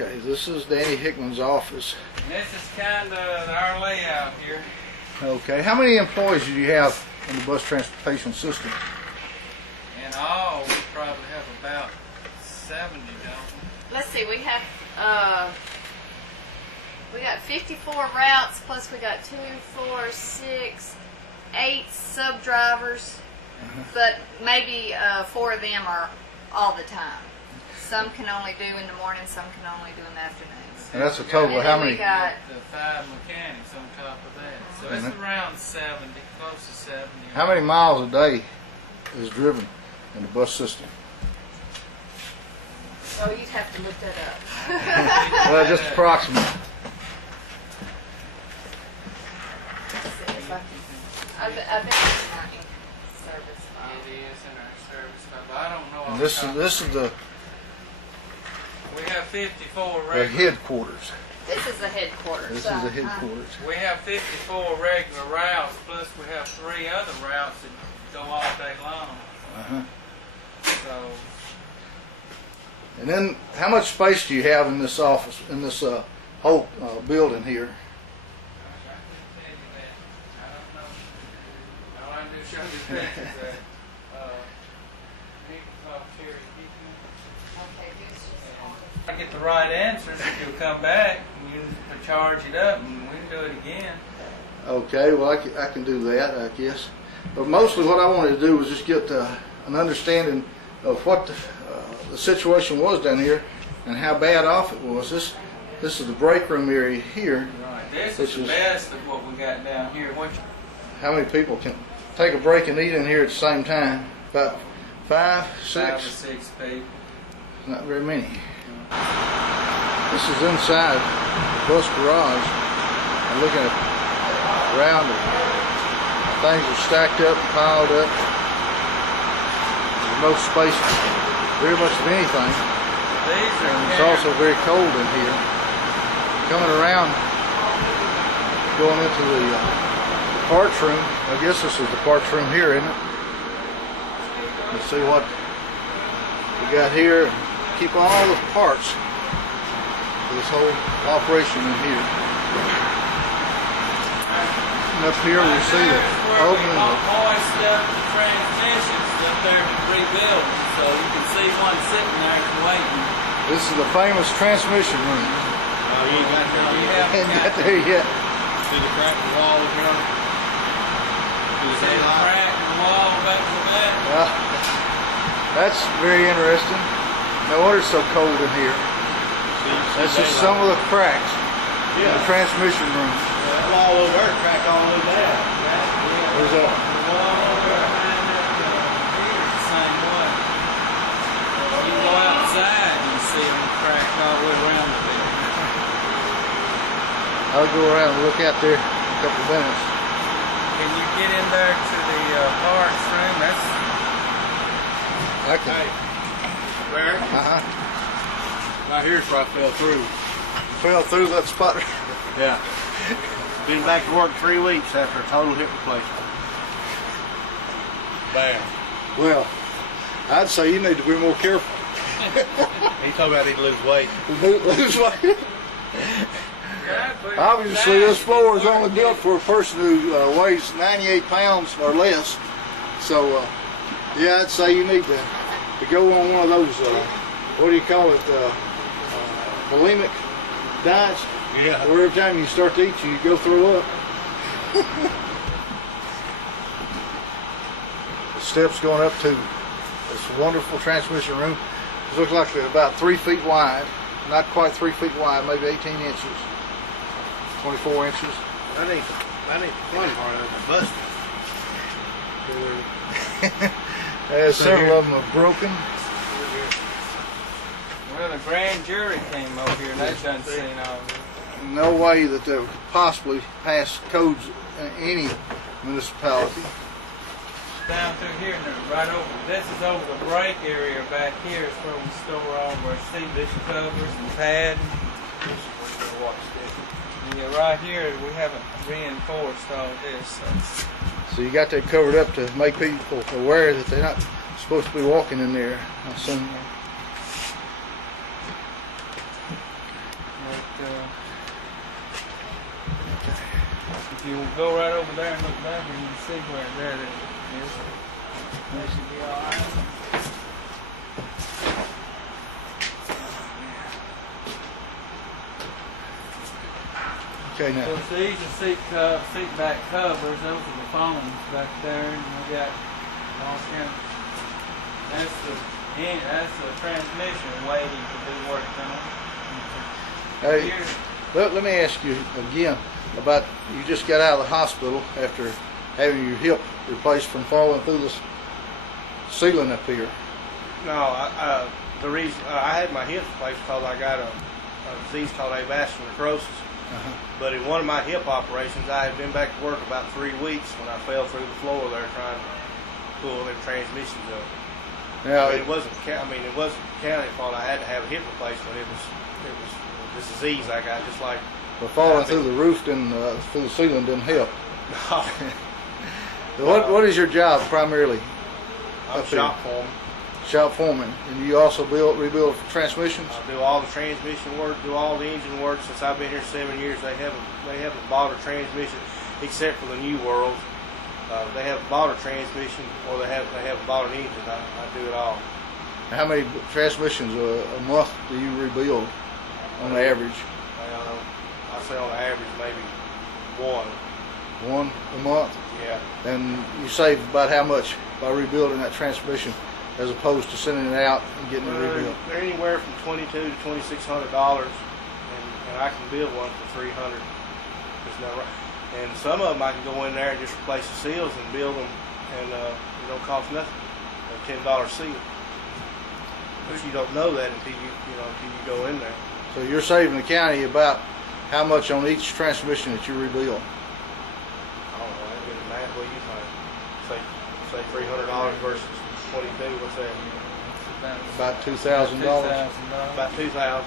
Okay, this is Danny Hickman's office. And this is kind of our layout here. Okay, how many employees do you have in the bus transportation system? In all, we probably have about 70, don't we? Let's see, we got 54 routes, plus we got 2, 4, 6, 8 sub-drivers, but maybe 4 of them are all the time. Some can only do in the morning, some can only do in the afternoons. And that's a total of how many? We got the 5 mechanics on top of that. So it's around 70, close to 70. How many miles a day is driven in the bus system? Oh, you'd have to look that up. Well, just approximate. Let's see if I bet it's in our service file. It is in our service file, but I don't know. And this is the We have 54 the regular. headquarters. This is the headquarters. This is the headquarters. We have 54 regular routes, plus we have 3 other routes that go all day long. So. And then, how much space do you have in this office, in this whole building here? I get the right answers, if you'll come back, and you can charge it up, and we can do it again. Okay, well I can do that, I guess. But mostly what I wanted to do was just get an understanding of what the situation was down here and how bad off it was. This is the break room area here. Right, this is the best of what we got down here. How many people can take a break and eat in here at the same time? About 5, 6? 5 or 6 people. Not very many. This is inside the bus garage. I'm looking around it. Things are stacked up, piled up. There's no space very much of anything. And it's also very cold in here. Coming around, going into the parts room. I guess this is the parts room here, isn't it? Let's see what we got here. Keep all the parts for this whole operation in here. And up here we see the opening. Hoist up the transmissions up there to rebuild, so you can see one sitting there waiting. This is the famous transmission room. Oh, you ain't got there yet? Ain't got there yet. See the crack in the wall here? See the crack in the wall back to that? That's very interesting. No wonder it's so cold in here. That's just some of the cracks in the transmission room. That wall over there cracked all the way down. There's a Same way. You go outside and you see them cracked all the way around the thing. I'll go around and look out there in a couple of minutes. Can you get in there to the parts room? That's I can. Where? Right here's where I fell through. Fell through that spot. Yeah. Been back to work 3 weeks after a total hip replacement. Bam. Well, I'd say you need to be more careful. He told me I need to lose weight. Lose weight. Obviously, this floor is only built for a person who weighs 98 pounds or less. So, yeah, I'd say you need to go on one of those, what do you call it, bulimic diets, Yeah. where every time you start to eat, you go throw up. The steps going up to this wonderful transmission room. It looks like they're about 3 feet wide, not quite 3 feet wide, maybe 18 inches, 24 inches. That ain't the fun part of it, the busting. Several of them are broken. well, the grand jury came over here and they done seen all of it. No way that they could possibly pass codes in any municipality. Down through here and right over, this is over the brake area back here is where we store all of our seat covers and padding. Yeah, right here we haven't reinforced all this. So you got that covered up to make people aware that they're not supposed to be walking in there. I assume. If you go right over there and look back, you can see where that is. That should be all right. Okay, now. So these are seat back covers. Those are the phones back there, and we got all kind. That's the transmission waiting to be worked on. Hey, let me ask you again about, you just got out of the hospital after having your hip replaced from falling through the ceiling up here. No, the reason I had my hip replaced because I got a disease called avascular necrosis. But in one of my hip operations, I had been back to work about 3 weeks when I fell through the floor there trying to pull them transmissions up. Now, it wasn't county fault. I had to have a hip replacement. It was this disease I got, just like. But falling through the roof and through the ceiling didn't help. No. So what is your job primarily? I'm shop foreman. Shop foreman, and you also rebuild transmissions. I do all the transmission work, do all the engine work. Since I've been here 7 years, they haven't bought a transmission except for the new world. They haven't bought a transmission, or they haven't bought an engine. I do it all. How many transmissions a month do you rebuild on average? I say on average maybe one. One a month? Yeah. And you save about how much by rebuilding that transmission, as opposed to sending it out and getting it rebuilt? They're anywhere from $2,200 to $2,600, and I can build one for $300. Isn't that right? And some of them I can go in there and just replace the seals and build them, and it don't cost nothing. A $10 seal. But you don't know that until you go in there. So you're saving the county about how much on each transmission that you rebuild? I don't know. I ain't good at math. What do you think? Say $300 versus 22. What's that? About $2,000. About $2,000.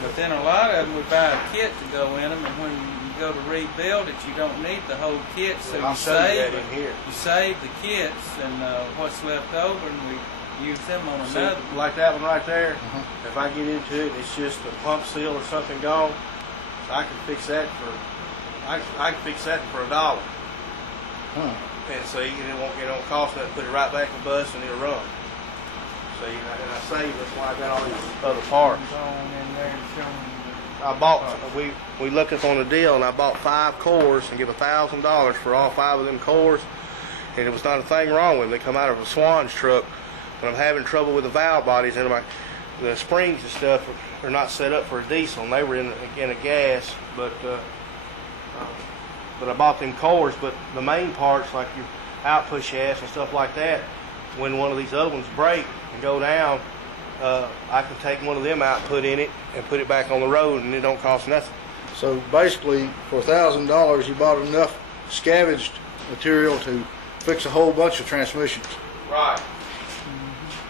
But then a lot of them would buy a kit to go in them, and when you go to rebuild it, you don't need the whole kit, so I'll you save in here. You save the kits and what's left over, and we use them on another. Like that one right there. If I get into it, it's just a pump seal or something gone. So I can fix that for I can fix that for $1. And see, it don't cost nothing. Put it right back in the bus and it'll run. See, and I save. That's why I got all these other parts. I bought. We looked up on the deal, and I bought 5 cores and give $1,000 for all 5 of them cores. And it was not a thing wrong with them. They come out of a Swan's truck. When I'm having trouble with the valve bodies and the springs and stuff are not set up for a diesel, and they were in a gas. But I bought them cores. But the main parts, like your output shafts and stuff like that, when one of these other ones break and go down, I can take one of them out, put in it, and put it back on the road, and it don't cost nothing. So basically, for $1,000, you bought enough scavenged material to fix a whole bunch of transmissions. Right.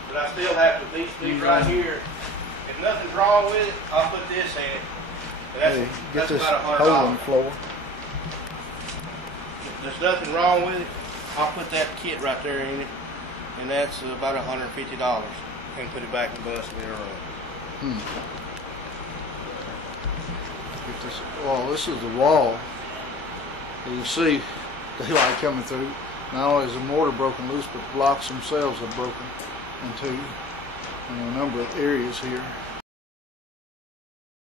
But I still have to, these right here, if nothing's wrong with it, I'll put this in it. And that's about $100. Hole in the floor. If there's nothing wrong with it, I'll put that kit right there in it, and that's about $150. And put it back in the bus and it'll run. This is the wall. You can see daylight coming through. Not only is the mortar broken loose, but the blocks themselves are broken in two in a number of areas here.